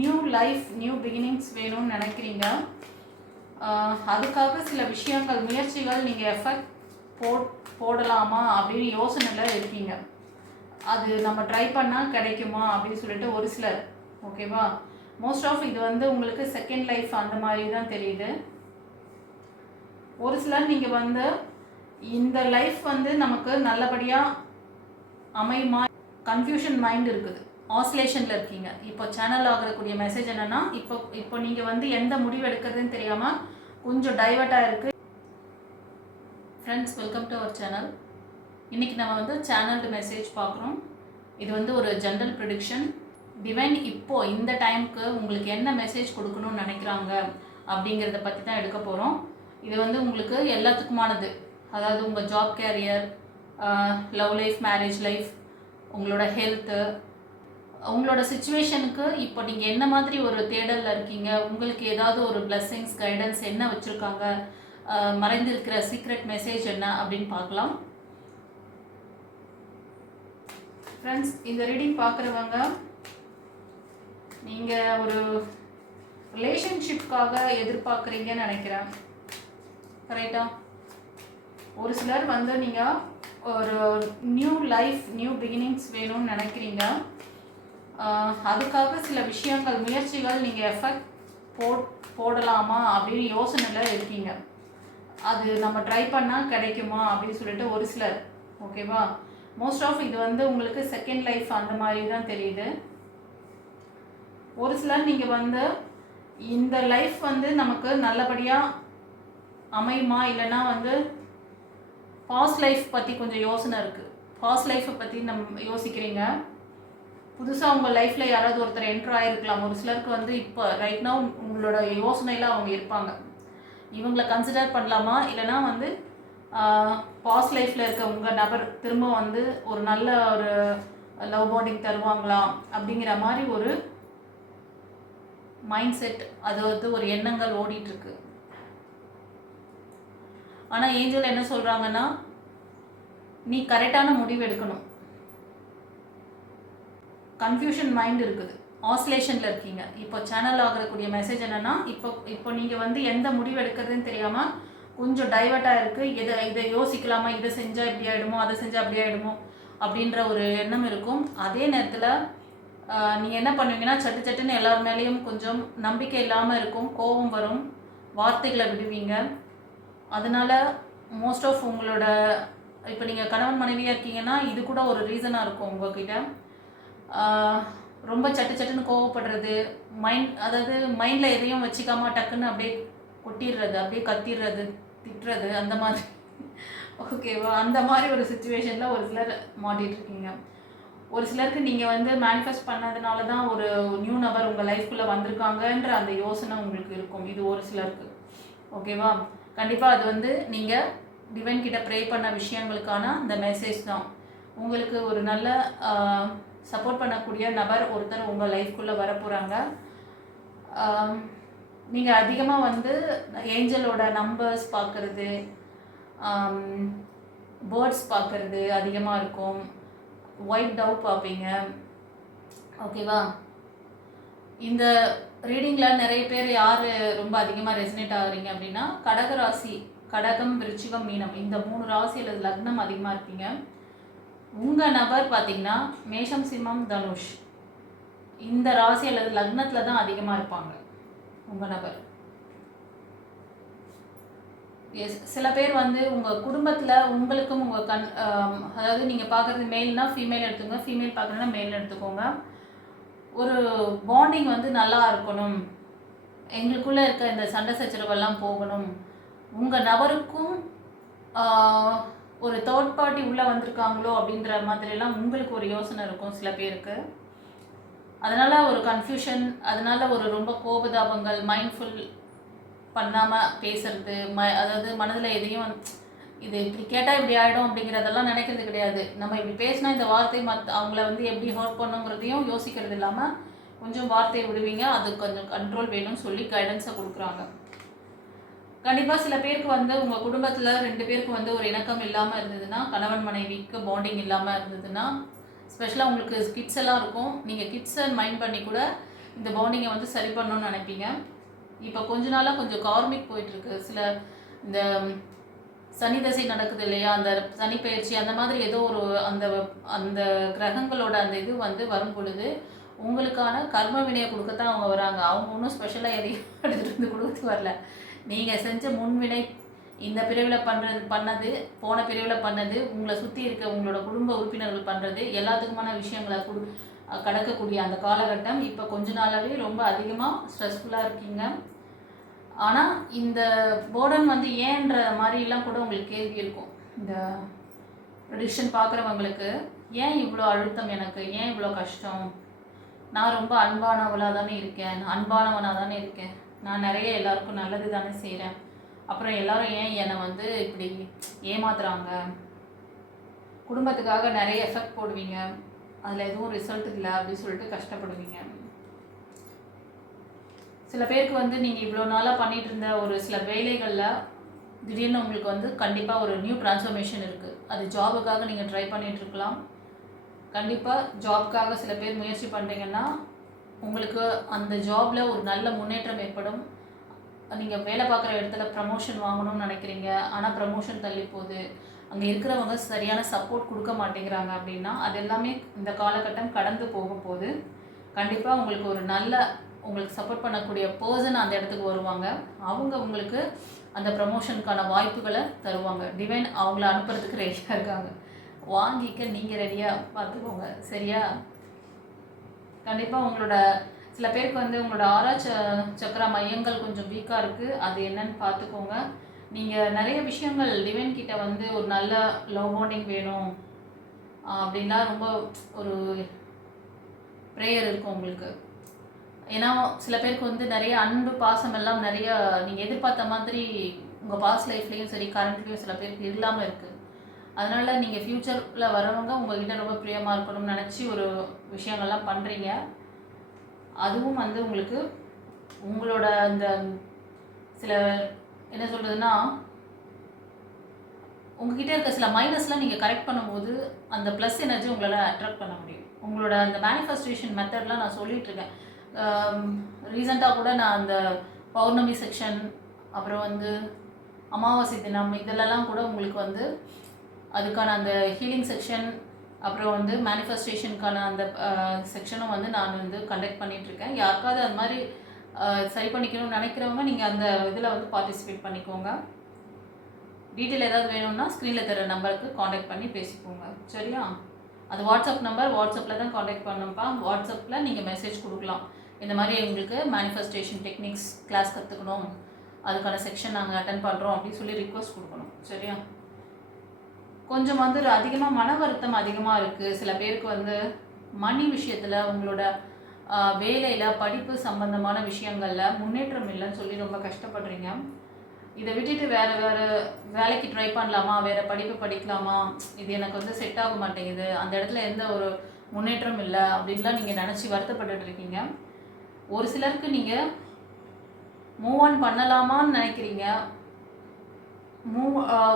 New life new beginnings வேணும்னு நினைக்கிறீங்க. அதுக்காக சில விஷயங்கள் முயற்சிகள் நீங்கள் எஃபெக்ட் போடலாமா அப்படின்னு யோசனையில் இருக்கீங்க. அது நம்ம ட்ரை பண்ணால் கிடைக்குமா அப்படின்னு சொல்லிட்டு ஒரு சிலர், ஓகேவா, மோஸ்ட் ஆஃப் இது வந்து உங்களுக்கு செகண்ட் லைஃப் அந்த மாதிரி தான் தெரியுது. ஒரு சிலர் நீங்கள் வந்து இந்த லைஃப் வந்து நமக்கு நல்லபடியாக அமையுமா, கன்ஃபியூஷன் மைண்ட் இருக்குது, ஆசிலேஷனில் இருக்கீங்க. இப்போ சேனல் ஆகக்கூடிய மெசேஜ் என்னென்னா, இப்போ நீங்கள் வந்து எந்த முடிவு எடுக்கிறதுன்னு தெரியாமல் கொஞ்சம் டைவர்ட்டாக இருக்குது. Friends, welcome to our channel. இன்றைக்கி நம்ம வந்து சேனல்டு மெசேஜ் பார்க்குறோம். இது வந்து ஒரு ஜென்ரல் ப்ரெடிக்ஷன். டிவைன் இப்போது இந்த டைமுக்கு உங்களுக்கு என்ன மெசேஜ் கொடுக்கணும்னு நினைக்கிறாங்க அப்படிங்கிறத பற்றி தான் எடுக்க போகிறோம். இது வந்து உங்களுக்கு எல்லாத்துக்குமானது. அதாவது உங்கள் job career, love life, marriage life, உங்களோட ஹெல்த்து, உங்களோட சுச்சுவேஷனுக்கு இப்போ நீங்கள் என்ன மாதிரி ஒரு தேடலில் இருக்கீங்க, உங்களுக்கு ஏதாவது ஒரு பிளெஸ்ஸிங்ஸ், கைடன்ஸ் என்ன வச்சுருக்காங்க, மறைந்திருக்கிற சீக்ரெட் மெசேஜ் என்ன அப்படின்னு பார்க்கலாம். ஃப்ரெண்ட்ஸ், இந்த ரீடிங் பார்க்குறவங்க நீங்கள் ஒரு ரிலேஷன்ஷிப்காக எதிர்பார்க்குறீங்கன்னு நினைக்கிறேன். கரெக்டா? ஒரு சிலர் வந்து நீங்கள் ஒரு நியூ லைஃப் நியூ பிகினிங்ஸ் வேணும்னு நினைக்கிறீங்க. அதுக்காக சில விஷயங்கள் முயற்சிகள் நீங்கள் எஃபெக்ட் போடலாமா அப்படின்னு யோசனையில் இருக்கீங்க. அது நம்ம ட்ரை பண்ணால் கிடைக்குமா அப்படின்னு சொல்லிட்டு ஒரு சிலர், ஓகேவா, மோஸ்ட் ஆஃப் இது வந்து உங்களுக்கு செகண்ட் லைஃப் அந்த மாதிரி தான் தெரியுது. ஒரு சிலர் நீங்கள் வந்து இந்த லைஃப் வந்து நமக்கு நல்லபடியாக அமையுமா, இல்லைன்னா வந்து பாஸ்ட் லைஃப் பற்றி கொஞ்சம் யோசனை இருக்குது. பாஸ்ட் லைஃப்பை பற்றி நம்ம யோசிக்கிறீங்க. புதுசாக உங்கள் லைஃப்பில் யாராவது ஒருத்தர் என்ட்ரு ஆகிருக்கலாம். ஒரு சிலருக்கு வந்து இப்போ ரைட் நவ் உங்களோட யோசனையில் அவங்க இருப்பாங்க. இவங்களை கன்சிடர் பண்ணலாமா, இல்லைனா வந்து பாஸ்ட் லைஃப்பில் இருக்க உங்கள் நபர் திரும்ப வந்து ஒரு நல்ல ஒரு லவ் பாண்டிங் தருவாங்களா அப்படிங்கிற மாதிரி ஒரு மைண்ட் செட், அது வந்து ஒரு எண்ணங்கள் ஓடிட்டுருக்கு. ஆனால் ஏஞ்சல் என்ன சொல்கிறாங்கன்னா, நீ கரெக்டான முடிவு எடுக்கணும். கன்ஃபியூஷன் மைண்ட் இருக்குது, ஆசிலேஷனில் இருக்கீங்க. இப்போ சேனல் ஆகக்கூடிய மெசேஜ் என்னென்னா, இப்போ நீங்கள் வந்து எந்த முடிவு எடுக்கிறதுன்னு தெரியாமல் கொஞ்சம் டைவர்ட்டாக இருக்குது. இதை யோசிக்கலாமா, இதை செஞ்சால் இப்படி ஆகிடுமோ, அதை செஞ்சால் அப்படி ஆகிடுமோ அப்படின்ற ஒரு எண்ணம் இருக்கும். அதே நேரத்தில் நீங்கள் என்ன பண்ணுவீங்கன்னா, சட்டுன்னு எல்லார் மேலேயும் கொஞ்சம் நம்பிக்கை இல்லாமல் இருக்கும், கோபம் வரும், வார்த்தைகளை விடுவீங்க. அதனால் மோஸ்ட் ஆஃப் உங்களோட இப்போ நீங்கள் கணவன் மனைவியாக இருக்கீங்கன்னா இது கூட ஒரு ரீசனாக இருக்கும். உங்கள்கிட்ட ரொம்ப சட்டுன்னு கோவப்படுறது, அதாவது மைண்டில் எதையும் வச்சுக்காமல் டக்குன்னு அப்படியே கொட்டிடுறது, அப்படியே கத்திடுறது, திட்டுறது, அந்த மாதிரி, ஓகேவா, அந்த மாதிரி ஒரு சுச்சுவேஷனில் ஒரு சிலர் மாட்டிகிட்ருக்கீங்க. ஒரு சிலருக்கு நீங்கள் வந்து மேனிஃபெஸ்ட் பண்ணதுனால தான் ஒரு நியூ நபர் உங்கள் லைஃப்குள்ளே வந்திருக்காங்கன்ற அந்த யோசனை உங்களுக்கு இருக்கும். இது ஒரு சிலருக்கு, ஓகேவா. கண்டிப்பாக அது வந்து நீங்கள் டிவைன் கிட்ட ப்ரே பண்ண விஷயங்களுக்கான அந்த மெசேஜ் தான். உங்களுக்கு ஒரு நல்ல சப்போர்ட் பண்ணக்கூடிய நபர் ஒருத்தர் உங்கள் லைஃப்குள்ளே வரப்போகிறாங்க. நீங்கள் அதிகமாக வந்து ஏஞ்சலோட நம்பர்ஸ் பார்க்குறது, பேர்ட்ஸ் பார்க்குறது அதிகமாக இருக்கும். ஒயிட் டவ் பார்ப்பீங்க, ஓகேவா. இந்த ரீடிங்கில் நிறைய பேர் யார் ரொம்ப அதிகமாக ரெசனேட் ஆகுறீங்க அப்படின்னா, கடகராசி, கடகம், விருச்சிகம், மீனம், இந்த 3 ராசி அல்லது லக்னம் அதிகமாக இருப்பீங்க. உங்கள் நபர் பார்த்திங்கன்னா மேஷம், சிம்மம், தனுஷ், இந்த ராசி அல்லது லக்னத்தில் தான் அதிகமாக இருப்பாங்க உங்கள் நபர். சில பேர் வந்து உங்கள் குடும்பத்தில் உங்களுக்கும் உங்கள் அதாவது நீங்கள் பார்க்குறது மேல்னா ஃபீமேல் எடுத்துக்கோங்க, ஃபீமேல் பார்க்குறதுனா மேல் எடுத்துக்கோங்க. ஒரு பாண்டிங் வந்து நல்லா இருக்கணும், எங்களுக்குள்ளே இருக்க இந்த சண்டை சச்சரவெல்லாம் போகணும், உங்கள் நபருக்கும் ஒரு தேர்ட் பார்ட்டி உள்ளே வந்திருக்காங்களோ அப்படின்ற மாதிரிலாம் உங்களுக்கு ஒரு யோசனை இருக்கும் சில பேருக்கு. அதனால் ஒரு கன்ஃபியூஷன், அதனால் ஒரு ரொம்ப கோபதாபங்கள், மைண்ட்ஃபுல் பண்ணாமல் பேசுறது, அதாவது மனதில் எதையும் இது இப்படி கேட்டால் இப்படி ஆகிடும் அப்படிங்கிறதெல்லாம் நினைக்கிறது கிடையாது. நம்ம இப்படி பேசினா இந்த வார்த்தை அவங்கள வந்து எப்படி ஹர்ட் பண்ணுங்கிறதையும் யோசிக்கிறது இல்லாமல் கொஞ்சம் வார்த்தையை விடுவீங்க. அது கொஞ்சம் கண்ட்ரோல் வேணும்னு சொல்லி கைடன்ஸை கொடுக்குறாங்க. கண்டிப்பாக சில பேருக்கு வந்து உங்கள் குடும்பத்தில் 2 பேருக்கு வந்து ஒரு இணக்கம் இல்லாமல் இருந்ததுன்னா, கணவன் மனைவிக்கு பாண்டிங் இல்லாமல் இருந்ததுன்னா, ஸ்பெஷலாக உங்களுக்கு கிட்ஸ் எல்லாம் இருக்கும். நீங்கள் கிட்ஸை மைண்ட் பண்ணி கூட இந்த பாண்டிங்கை வந்து சரி பண்ணணும்னு நினைப்பீங்க. இப்போ கொஞ்ச நாளாக கொஞ்சம் கார்மிக் போயிட்டுருக்கு. சில இந்த சனி தசை நடக்குது இல்லையா, அந்த சனி பயிற்சி அந்த மாதிரி ஏதோ ஒரு அந்த அந்த கிரகங்களோட அந்த இது வந்து வரும் பொழுது உங்களுக்கான கர்ம வினையை கொடுக்கத்தான் அவங்க வராங்க. அவங்க ஒன்றும் ஸ்பெஷலாக எதையும் எடுத்துகிட்டு வந்து கொடுத்து வரல. நீங்கள் செஞ்ச முன்வினை இந்த பிரிவில் பண்ணது, போன பிரிவில் பண்ணது, உங்களை சுற்றி இருக்க உங்களோட குடும்ப உறுப்பினர்கள் பண்ணுறது, எல்லாத்துக்குமான விஷயங்களை கடக்கக்கூடிய அந்த காலகட்டம் இப்போ கொஞ்ச நாளாகவே ரொம்ப அதிகமாக ஸ்ட்ரெஸ்ஃபுல்லாக இருக்கீங்க. ஆனால் இந்த போர்டன் வந்து ஏன்ற மாதிரிலாம் கூட உங்களுக்கு கேள்வி இருக்கும். இந்த ப்ரெடிக்ஷன் பார்க்குறவங்களுக்கு ஏன் இவ்வளோ அழுத்தம், எனக்கு ஏன் இவ்வளோ கஷ்டம், நான் ரொம்ப அன்பானவளாக தானே இருக்கேன், அன்பானவனாக தானே இருக்கேன், நான் நிறைய எல்லாருக்கும் நல்லது தானே செய்கிறேன், அப்புறம் எல்லோரும் ஏன் என்னை வந்து இப்படி ஏமாத்துறாங்க, குடும்பத்துக்காக நிறைய எஃபெக்ட் போடுவீங்க, அதில் எதுவும் ரிசல்ட் இல்லை அப்படின்னு சொல்லிட்டு கஷ்டப்படுவீங்க. சில பேருக்கு வந்து நீங்கள் இவ்வளோ நாளாக பண்ணிகிட்டு இருந்த ஒரு சில வேலைகளில் திடீர்னு உங்களுக்கு வந்து கண்டிப்பாக ஒரு நியூ ட்ரான்ஸ்ஃபர்மேஷன் இருக்குது. அது ஜாபுக்காக நீங்கள் ட்ரை பண்ணிகிட்ருக்கலாம். கண்டிப்பாக ஜாப்க்காக சில பேர் முயற்சி பண்ணுறீங்கன்னா உங்களுக்கு அந்த ஜாபில் ஒரு நல்ல முன்னேற்றம் ஏற்படும். நீங்கள் வேலை பார்க்குற இடத்துல ப்ரமோஷன் வாங்கணும்னு நினைக்கிறீங்க, ஆனால் ப்ரமோஷன் தள்ளி போகுது, அங்கே இருக்கிறவங்க சரியான சப்போர்ட் கொடுக்க மாட்டேங்கிறாங்க அப்படின்னா அது எல்லாமே இந்த காலகட்டம் கடந்து போக போகுது. கண்டிப்பாக உங்களுக்கு ஒரு நல்ல உங்களுக்கு சப்போர்ட் பண்ணக்கூடிய பர்சன் அந்த இடத்துக்கு வருவாங்க. அவங்க உங்களுக்கு அந்த ப்ரமோஷனுக்கான வாய்ப்புகளை தருவாங்க. டிவைன் அவங்கள அனுப்புறதுக்கு ரெடியாக இருக்காங்க. வாங்கிக்க நீங்கள் ரெடியாக பார்த்துக்கோங்க, சரியா? கண்டிப்பாக உங்களோட சில பேருக்கு வந்து உங்களோட ஆறா சக்கரா மையங்கள் கொஞ்சம் வீக்காக இருக்குது. அது என்னன்னு பார்த்துக்கோங்க. நீங்கள் நிறைய விஷயங்கள் டிவைன் கிட்ட வந்து ஒரு நல்ல லவ் பாண்டிங் வேணும் அப்படின்னா ரொம்ப ஒரு ப்ரேயர் இருக்கும் உங்களுக்கு. ஏன்னா சில பேருக்கு வந்து நிறைய அன்பு பாசம் எல்லாம் நிறைய நீங்கள் எதிர்பார்த்த மாதிரி உங்கள் பாஸ்ட் லைஃப்லேயும் சரி கரண்ட்லேயும் சில பேருக்கு இல்லாமல் இருக்குது. அதனால் நீங்கள் ஃப்யூச்சரில் வரவங்க உங்கள்கிட்ட ரொம்ப பிரியமாக இருக்கணும்னு நினச்சி ஒரு விஷயங்கள்லாம் பண்ணுறீங்க. அதுவும் வந்து உங்களுக்கு உங்களோட அந்த சில என்ன சொல்கிறதுனா உங்ககிட்ட இருக்க சில மைனஸ்லாம் நீங்கள் கரெக்ட் பண்ணும்போது அந்த ப்ளஸ் எனர்ஜி உங்களால் அட்ராக்ட் பண்ண முடியும். உங்களோட அந்த மேனிஃபெஸ்டேஷன் மெத்தட்லாம் நான் சொல்லிகிட்ருக்கேன். ரீசெண்டாக கூட நான் அந்த பௌர்ணமி செக்ஷன், அப்புறம் வந்து அமாவாசை தினம், இதிலெல்லாம் கூட உங்களுக்கு வந்து அதுக்கான அந்த ஹீலிங் செக்ஷன், அப்புறம் வந்து மேனிஃபெஸ்டேஷனுக்கான அந்த செக்ஷனும் வந்து நான் வந்து கண்டக்ட் பண்ணிகிட்ருக்கேன். யாருக்காவது அது மாதிரி சரி பண்ணிக்கணும்னு நினைக்கிறவங்க நீங்கள் அந்த இதில் வந்து பார்ட்டிசிபேட் பண்ணிக்கோங்க. டீட்டெயில் ஏதாவது வேணும்னா ஸ்க்ரீனில் தர நம்பருக்கு காண்டாக்ட் பண்ணி பேசிக்கோங்க, சரியா? அது வாட்ஸ்அப் நம்பர், வாட்ஸ்அப்பில் தான் காண்டாக்ட் பண்ணணும்ப்பா. வாட்ஸ்அப்பில் நீங்கள் மெசேஜ் கொடுக்கலாம். இந்த மாதிரி எங்களுக்கு மேனிஃபெஸ்டேஷன் டெக்னிக்ஸ் கிளாஸ் கற்றுக்கணும், அதுக்கான செக்ஷன் நாங்கள் அட்டன் பண்ணுறோம் அப்படின்னு சொல்லி ரிக்வஸ்ட் கொடுக்கணும், சரியா? கொஞ்சம் வந்து அதிகமாக மன வருத்தம் அதிகமாக இருக்குது. சில பேருக்கு வந்து மணி விஷயத்தில், உங்களோட வேலையில், படிப்பு சம்பந்தமான விஷயங்களில் முன்னேற்றம் இல்லைன்னு சொல்லி ரொம்ப கஷ்டப்படுறீங்க. இதை விட்டுட்டு வேறு வேலைக்கு ட்ரை பண்ணலாமா, வேறு படிப்பு படிக்கலாமா, இது எனக்கு வந்து செட் ஆக மாட்டேங்குது, அந்த இடத்துல எந்த ஒரு முன்னேற்றம் இல்லை அப்படின்லாம் நீங்கள் நினச்சி வருத்தப்பட்டுட்டு இருக்கீங்க. ஒரு சிலருக்கு நீங்கள் மூவ் ஆன் பண்ணலாமான்னு நினைக்கிறீங்க.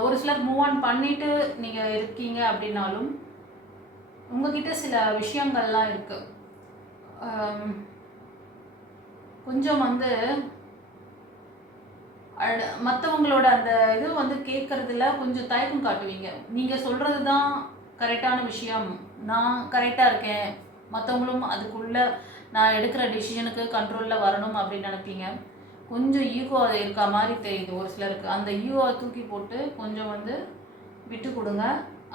ஒரு சிலர் மூவ் ஆன் பண்ணிவிட்டு நீங்கள் இருக்கீங்க அப்படின்னாலும் உங்ககிட்ட சில விஷயங்கள்லாம் இருக்குது. கொஞ்சம் வந்து மற்றவங்களோட அந்த இது வந்து கேட்குறதுல கொஞ்சம் தயக்கம் காட்டுவீங்க. நீங்கள் சொல்கிறது தான் கரெக்டான விஷயம், நான் கரெக்டாக இருக்கேன், மற்றவங்களும் அதுக்குள்ளே நான் எடுக்கிற டிசிஷனுக்கு கண்ட்ரோலில் வரணும் அப்படின்னு நினைப்பீங்க. கொஞ்சம் ஈகோ இருக்க மாதிரி தெரியுது ஒரு சிலருக்கு. அந்த ஈகோவை தூக்கி போட்டு கொஞ்சம் வந்து விட்டு கொடுங்க.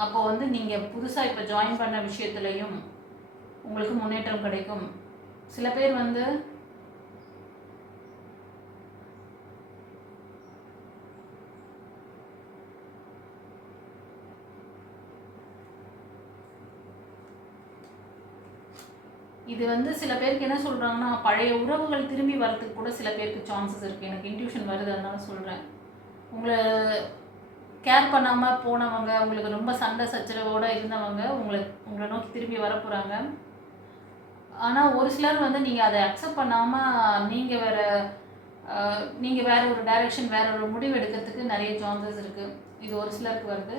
அப்போ வந்து நீங்கள் புதுசாக இப்போ ஜாயின் பண்ண விஷயத்துலையும் உங்களுக்கு முன்னேற்றம் கிடைக்கும். சில பேர் வந்து இது வந்து சில பேருக்கு என்ன சொல்கிறாங்கன்னா, பழைய உறவுகள் திரும்பி வரத்துக்கு கூட சில பேருக்கு சான்சஸ் இருக்குது. எனக்கு இன்ட்யூஷன் வருது, அதனால சொல்கிறேன். உங்களை கேர் பண்ணாமல் போனவங்க, உங்களுக்கு ரொம்ப சண்டை சச்சரவோடு இருந்தவங்க உங்களை நோக்கி திரும்பி வர போகிறாங்க. ஆனால் ஒரு சிலர் வந்து நீங்கள் அதை அக்செப்ட் பண்ணாமல் நீங்கள் வேறு ஒரு டைரெக்ஷன், வேறு ஒரு முடிவு எடுக்கிறதுக்கு நிறைய சான்சஸ் இருக்குது. இது ஒரு சிலருக்கு வருது.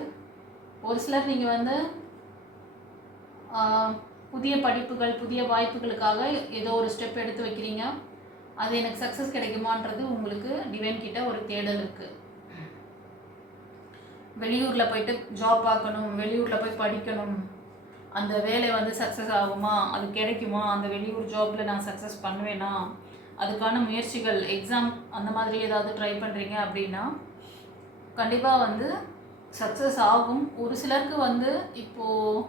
ஒரு சிலர் நீங்கள் வந்து புதிய படிப்புகள், புதிய வாய்ப்புகளுக்காக ஏதோ ஒரு ஸ்டெப் எடுத்து வைக்கிறீங்க. அது எனக்கு சக்ஸஸ் கிடைக்குமான்றது உங்களுக்கு டிவைன் கிட்ட ஒரு தேடல் இருக்குது. வெளியூரில் போயிட்டு ஜாப் பார்க்கணும், வெளியூரில் போய் படிக்கணும், அந்த வேலை வந்து சக்ஸஸ் ஆகுமா, அது கிடைக்குமா, அந்த வெளியூர் ஜாப்பில் நான் சக்ஸஸ் பண்ணுவேனா, அதுக்கான முயற்சிகள், எக்ஸாம் அந்த மாதிரி ஏதாவது ட்ரை பண்ணுறீங்க அப்படின்னா கண்டிப்பாக வந்து சக்ஸஸ் ஆகும். ஒரு சிலருக்கு வந்து இப்போது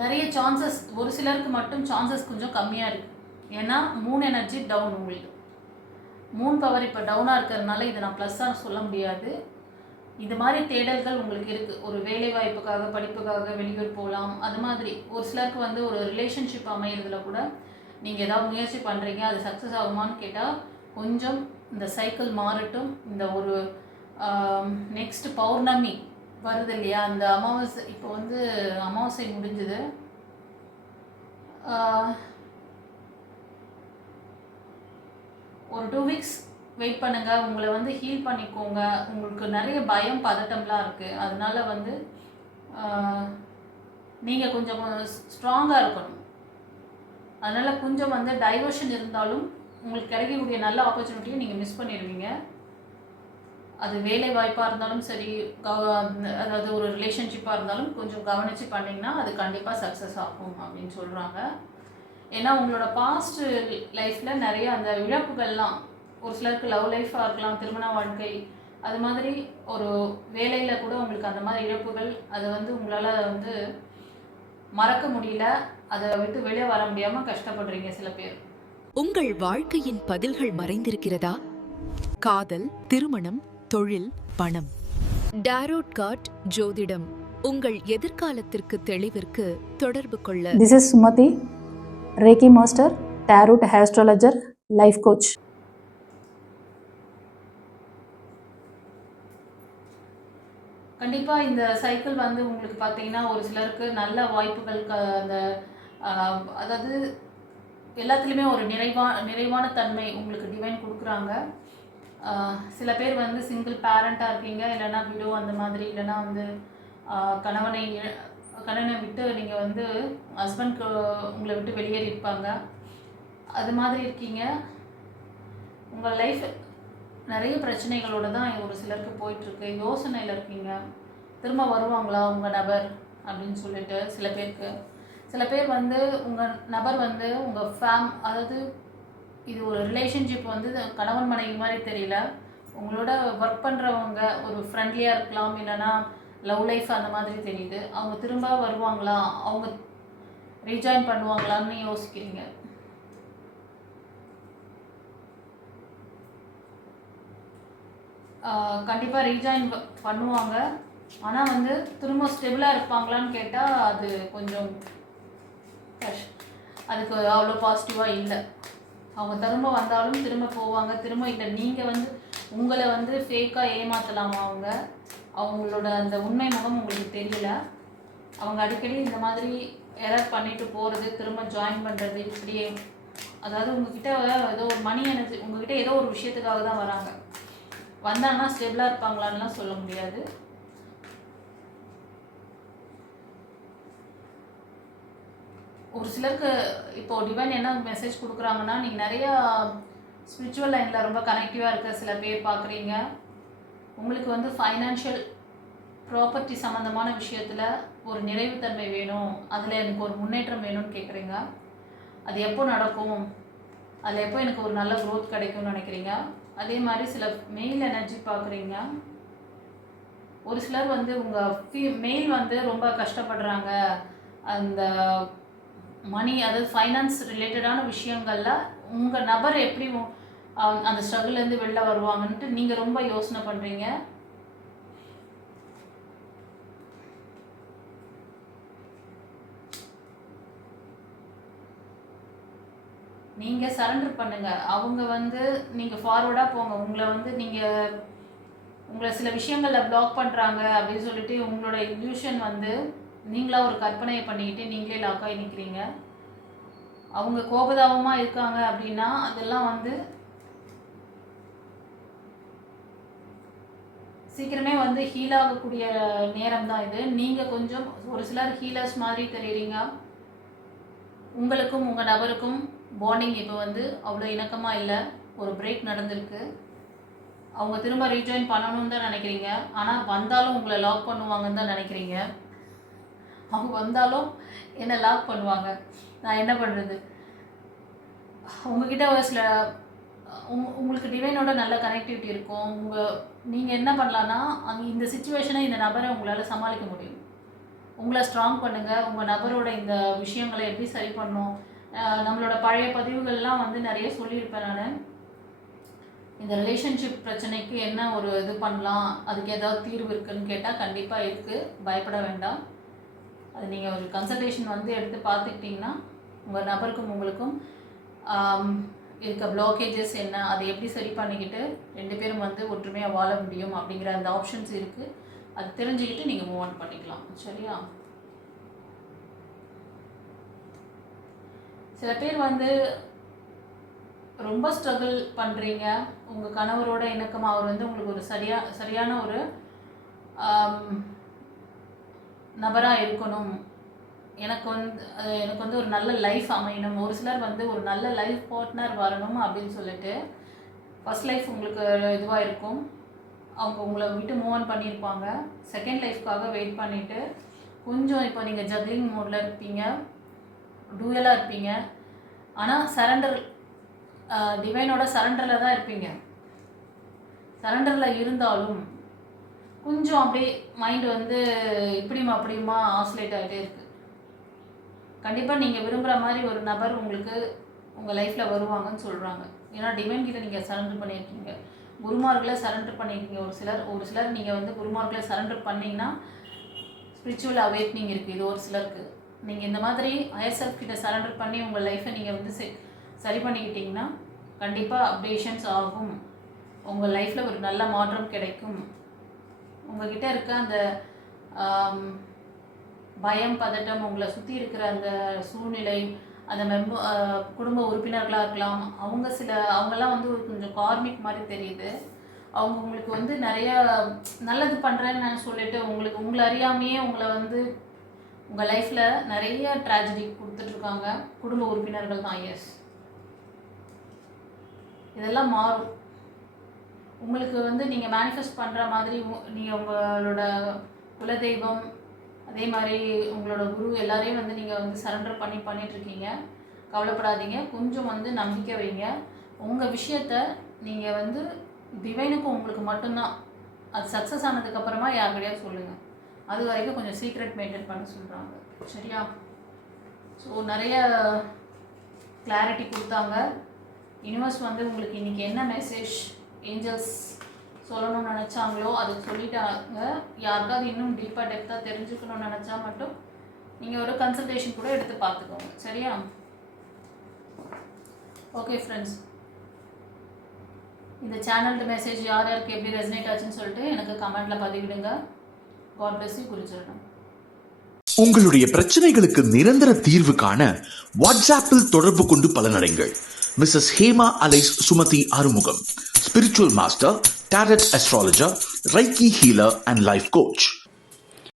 நிறைய சான்சஸ், ஒரு சிலருக்கு மட்டும் சான்சஸ் கொஞ்சம் கம்மியாக இருக்குது. ஏன்னா மூன் எனர்ஜி டவுன், உங்களுக்கு மூன் பவர் இப்போ டவுனாக இருக்கிறதுனால இதை நான் ப்ளஸ்ஸாக சொல்ல முடியாது. இது மாதிரி தேடல்கள் உங்களுக்கு இருக்குது. ஒரு வேலை வாய்ப்புக்காக, படிப்புக்காக வெளியூர் போகலாம். அது மாதிரி ஒரு சிலருக்கு வந்து ஒரு ரிலேஷன்ஷிப் அமையிறதுல கூட நீங்கள் ஏதாவது முயற்சி பண்ணுறீங்க, அது சக்ஸஸ் ஆகுமான்னு கேட்டால் கொஞ்சம் இந்த சைக்கிள் மாறட்டும். இந்த ஒரு நெக்ஸ்ட் பௌர்ணமி வருது இல்லையா, அந்த அமாவாசை, இப்போ வந்து அமாவாசை முடிஞ்சுது. ஒரு 2 வீக்ஸ் வெயிட் பண்ணுங்கள். உங்களை வந்து ஹீல் பண்ணிக்கோங்க. உங்களுக்கு நிறைய பயம், பதட்டம்லாம் இருக்குது. அதனால வந்து நீங்கள் கொஞ்சம் ஸ்ட்ராங்காக இருக்கணும். அதனால் கொஞ்சம் வந்து டைவர்ஷன் இருந்தாலும் உங்களுக்கு கிடைக்கக்கூடிய நல்ல ஆப்பர்ச்சுனிட்டியை நீங்கள் மிஸ் பண்ணிடுவீங்க. அது வேலை வாய்ப்பாக இருந்தாலும் சரி, அதாவது ஒரு ரிலேஷன்ஷிப்பாக இருந்தாலும் கொஞ்சம் கவனித்து பண்ணிங்கன்னா அது கண்டிப்பாக சக்ஸஸ் ஆகும் அப்படின்னு சொல்கிறாங்க. ஏன்னா உங்களோட பாஸ்ட் லைஃப்பில் நிறைய அந்த இழப்புகள்லாம், ஒரு சிலருக்கு லவ் லைஃபாக இருக்கலாம், திருமண வாழ்க்கை, அது மாதிரி ஒரு வேலையில் கூட உங்களுக்கு அந்த மாதிரி இழப்புகள், அதை வந்து உங்களால் வந்து மறக்க முடியல, அதை விட்டு வெளியே வர முடியாமல் கஷ்டப்படுறீங்க சில பேர். உங்கள் வாழ்க்கையின் பதில்கள் மறைந்திருக்கிறதா? காதல், திருமணம், தொழில், பணம். டாரோட் கார்ட் ஜோதிடம் உங்கள் எதிர்காலத்திற்கு தெளிவிற்கு தொடர்பு கொள்ள. This is Sumati, Reiki Master, Tarot Astrologer, Life Coach. கண்டிப்பாக இந்த சைக்கிள் வந்து உங்களுக்கு பார்த்தீங்கன்னா ஒரு சிலருக்கு நல்ல வாய்ப்புகள், அந்த அதாவது எல்லாத்துலேயுமே ஒரு நிறைவான தன்மை உங்களுக்கு டிவைன் கொடுக்குறாங்க. சில பேர் வந்து சிங்கிள் பேரண்ட்டாக இருக்கீங்க, இல்லைனா விடோ அந்த மாதிரி, இல்லைனா வந்து கணவனை விட்டு நீங்கள் வந்து ஹஸ்பண்ட்க்கு உங்களை விட்டு வெளியேறி இருப்பாங்க, அது மாதிரி இருக்கீங்க. உங்கள் லைஃப் நிறைய பிரச்சனைகளோடு தான் ஒரு சிலருக்கு போயிட்டுருக்கு. யோசனையில் இருக்கீங்க, திரும்ப வருவாங்களா உங்கள் நபர் அப்படின்னு சொல்லிட்டு சில பேர் வந்து உங்கள் நபர் வந்து உங்கள் அதாவது இது ஒரு ரிலேஷன்ஷிப் வந்து கணவன் மனைவி மாதிரி தெரியல, உங்களோட ஒர்க் பண்ணுறவங்க ஒரு ஃப்ரெண்ட்லியாக இருக்கலாம், இல்லைனா லவ் லைஃப் அந்த மாதிரி தெரியுது. அவங்க திரும்ப வருவாங்களா, அவங்க ரீஜாயின் பண்ணுவாங்களான்னு யோசிக்கிறீங்க. கண்டிப்பாக ரீஜாயின் பண்ணுவாங்க. ஆனால் வந்து திரும்ப ஸ்டெபிளாக இருப்பாங்களான்னு கேட்டால் அது கொஞ்சம் அதுக்கு அவ்வளோ பாசிட்டிவாக இல்லை. அவங்க திரும்ப வந்தாலும் திரும்ப போவாங்க, திரும்ப இல்லை. நீங்கள் வந்து உங்களை வந்து ஃபேக்காக ஏமாற்றலாமா, அவங்களோட அந்த உண்மை முகம் உங்களுக்கு தெரியல. அவங்க அடிக்கடி இந்த மாதிரி எரர் பண்ணிட்டு போகிறது, திரும்ப ஜாயின் பண்ணுறது, இப்படியே அதாவது உங்ககிட்ட ஏதோ ஒரு மணி எனர்ஜி, உங்ககிட்ட ஏதோ ஒரு விஷயத்துக்காக தான் வராங்க. வந்தாங்கன்னா ஸ்டெபிளாக இருப்பாங்களான்லாம் சொல்ல முடியாது. ஒரு சிலருக்கு இப்போது டிவைன் என்ன மெசேஜ் கொடுக்குறாங்கன்னா, நீங்கள் நிறையா ஸ்பிரிச்சுவல் லைனில் ரொம்ப கனெக்டிவாக இருக்க சில பேர் பார்க்குறீங்க. உங்களுக்கு வந்து ஃபைனான்ஷியல் ப்ராப்பர்ட்டி சம்மந்தமான விஷயத்தில் ஒரு நிறைவுத்தன்மை வேணும், அதில் எனக்கு ஒரு முன்னேற்றம் வேணும்னு கேட்குறீங்க. அது எப்போ நடக்கும், அதில் எப்போ எனக்கு ஒரு நல்ல க்ரோத் கிடைக்கும்னு நினைக்கிறீங்க. அதே மாதிரி சில மெயில் எனர்ஜி பார்க்குறீங்க. ஒரு சிலர் வந்து உங்கள் மெயில் வந்து ரொம்ப கஷ்டப்படுறாங்க, அந்த மணி, அதாவது ஃபைனான்ஸ் ரிலேட்டடான விஷயங்களில் உங்கள் நபர் எப்படி அந்த ஸ்ட்ரகிள்லேருந்து வெளில வருவாங்கன்ட்டு நீங்கள் ரொம்ப யோசனை பண்ணுறீங்க. நீங்கள் சரண்டர் பண்ணுங்கள். அவங்க வந்து நீங்கள் ஃபார்வர்டாக போங்க. உங்களை சில விஷயங்களில் பிளாக் பண்ணுறாங்க அப்படின்னு சொல்லிட்டு உங்களோட இல்யூஷன் வந்து நீங்களாக ஒரு கற்பனையை பண்ணிக்கிட்டு நீங்களே லாக்காகி நிற்கிறீங்க. அவங்க கோபதாபமாக இருக்காங்க அப்படின்னா அதெல்லாம் வந்து சீக்கிரமே வந்து ஹீல் ஆகக்கூடிய நேரம் தான் இது. நீங்கள் கொஞ்சம் ஒரு சிலர் ஹீலர்ஸ் மாதிரி தெரியுறீங்க. உங்களுக்கும் உங்கள் நபருக்கும் பாண்டிங் இப்போ வந்து அவ்வளோ இணக்கமாக இல்லை, ஒரு பிரேக் நடந்திருக்கு. அவங்க திரும்ப ரீஜாயின் பண்ணணும்னு தான் நினைக்கிறீங்க. ஆனால் வந்தாலும் உங்களை லாக் பண்ணுவாங்கன்னு தான் நினைக்கிறீங்க. அவங்க வந்தாலும் என்னை லாக் பண்ணுவாங்க, நான் என்ன பண்ணுறது? உங்ககிட்ட ஒரு சில உங்களுக்கு டிவைனோட நல்ல கனெக்டிவிட்டி இருக்கும். நீங்கள் என்ன பண்ணலான்னா, இந்த சுச்சுவேஷனை, இந்த நபரை உங்களால் சமாளிக்க முடியும். உங்களை ஸ்ட்ராங் பண்ணுங்கள். உங்கள் நபரோட இந்த விஷயங்களை எப்படி சரி பண்ணணும், நம்மளோட பழைய பதிவுகள்லாம் வந்து நிறைய சொல்லியிருப்பேன் நான். இந்த ரிலேஷன்ஷிப் பிரச்சனைக்கு என்ன ஒரு இது பண்ணலாம், அதுக்கு ஏதாவது தீர்வு இருக்குதுன்னு கேட்டால் கண்டிப்பாக இருக்குது, பயப்பட வேண்டாம். அது நீங்கள் ஒரு கன்சல்டேஷன் வந்து எடுத்து பார்த்துக்கிட்டிங்கன்னா உங்கள் நபருக்கும் உங்களுக்கும் இருக்க பிளாக்கேஜஸ் என்ன, அதை எப்படி சரி பண்ணிக்கிட்டு 2 பேரும் வந்து ஒற்றுமையாக வாழ முடியும் அப்படிங்கிற அந்த ஆப்ஷன்ஸ் இருக்குது. அது தெரிஞ்சுக்கிட்டு நீங்கள் மூவ் ஆன் பண்ணிக்கலாம். சரியா? சில பேர் வந்து ரொம்ப ஸ்ட்ரகிள் பண்ணுறீங்க. உங்கள் கணவரோட இணக்கமாக அவர் வந்து உங்களுக்கு ஒரு சரியான ஒரு நபராக இருக்கணும், எனக்கு வந்து ஒரு நல்ல லைஃப் அமையணும். ஒரு சிலர் வந்து ஒரு நல்ல லைஃப் பார்ட்னர் வரணும் அப்படின்னு சொல்லிட்டு ஃபர்ஸ்ட் லைஃப் உங்களுக்கு இதுவாக இருக்கும், அவங்க உங்களை விட்டு மூவ் ஆன் பண்ணியிருப்பாங்க. செகண்ட் லைஃப்காக வெயிட் பண்ணிவிட்டு கொஞ்சம் இப்போ நீங்கள் ஜக்லிங் மோடில் இருப்பீங்க, டூயலாக இருப்பீங்க. ஆனால் சரண்டர், டிவைனோட சரண்டரில் தான் இருப்பீங்க. சரண்டரில் இருந்தாலும் கொஞ்சம் அப்படியே மைண்டு வந்து இப்படிமா அப்படியுமா ஆசிலேட் ஆகிட்டே இருக்குது. கண்டிப்பாக நீங்கள் விரும்புகிற மாதிரி ஒரு நபர் உங்களுக்கு உங்கள் லைஃப்பில் வருவாங்கன்னு சொல்கிறாங்க. ஏன்னா டிவைன் கிட்ட நீங்கள் சரண்டர் பண்ணியிருக்கீங்க, குருமார்களை சரண்டர் பண்ணியிருக்கீங்க. ஒரு சிலர் நீங்கள் வந்து குருமார்களை சரண்டர் பண்ணிங்கன்னா ஸ்பிரிச்சுவல் அவேக்னிங் இருக்குது. இது ஒரு சிலருக்கு. நீங்கள் இந்த மாதிரி ஹையர் செல்ஃப் கிட்ட சரண்டர் பண்ணி உங்கள் லைஃப்பை நீங்கள் வந்து சரி பண்ணிக்கிட்டிங்கன்னா கண்டிப்பாக அப்டேஷன்ஸ் ஆகும். உங்கள் லைஃப்பில் ஒரு நல்ல மாற்றம் கிடைக்கும். உங்கள்கிட்ட இருக்க அந்த பயம், பதட்டம், உங்களை சுற்றி இருக்கிற அந்த சூழ்நிலை, அந்த குடும்ப உறுப்பினர்களாக இருக்கலாம், அவங்கெல்லாம் வந்து ஒரு கொஞ்சம் கார்மிக் மாதிரி தெரியுது. அவங்க உங்களுக்கு வந்து நிறைய நல்லது பண்ணுறேன்னு நான் சொல்லிட்டு உங்களை அறியாமையே உங்களை வந்து உங்கள் லைஃப்பில் நிறைய ட்ராஜடி கொடுத்துட்ருக்காங்க. குடும்ப உறுப்பினர்கள் தான். எஸ், இதெல்லாம் மாறும். உங்களுக்கு வந்து நீங்கள் மேனிஃபெஸ்ட் பண்ணுற மாதிரி நீங்கள் உங்களோட குலதெய்வம், அதே மாதிரி உங்களோட குரு எல்லாரையும் வந்து நீங்கள் வந்து சரண்டர் பண்ணிகிட்ருக்கீங்க. கவலைப்படாதீங்க, கொஞ்சம் வந்து நம்பிக்கை வைங்க. உங்கள் விஷயத்த நீங்கள் வந்து டிவைனுக்கும் உங்களுக்கு மட்டும்தான், அது சக்ஸஸ் ஆனதுக்கப்புறமா யாருக்கிட்டையாவது சொல்லுங்கள். அது வரைக்கும் கொஞ்சம் சீக்ரெட் மெயின்டைன் பண்ண சொல்கிறாங்க. சரியா? ஸோ நிறைய கிளாரிட்டி கொடுத்தாங்க. யூனிவர்ஸ் வந்து உங்களுக்கு இன்றைக்கி என்ன மெசேஜ் ஏஞ்சல்ஸ் சொல்லணும்னு நினச்சாங்களோ அது சொல்லிட்டாங்க. யாருக்காவது இன்னும் டீப்பாக டெப்த்தாக தெரிஞ்சுக்கணும்னு நினச்சா மட்டும் நீங்கள் ஒரு கன்சல்டேஷன் கூட எடுத்து பார்த்துக்கோங்க. சரியா? ஓகே ஃப்ரெண்ட்ஸ், இந்த சேனல்டு மெசேஜ் யாருக்கு எப்படி ரெசனேட் ஆச்சுன்னு சொல்லிட்டு எனக்கு கமெண்ட்டில் பதிவிடுங்க. God bless you. குறிச்சிடணும். உங்களுடைய பிரச்சனைகளுக்கு நிரந்தர தீர்வு காண வாட்ஸ்ஆப்பில் தொடர்பு கொண்டு பலனடைங்கள். Mrs Hema alias Sumathi Arumugam, spiritual master, tarot astrologer, reiki healer and life coach.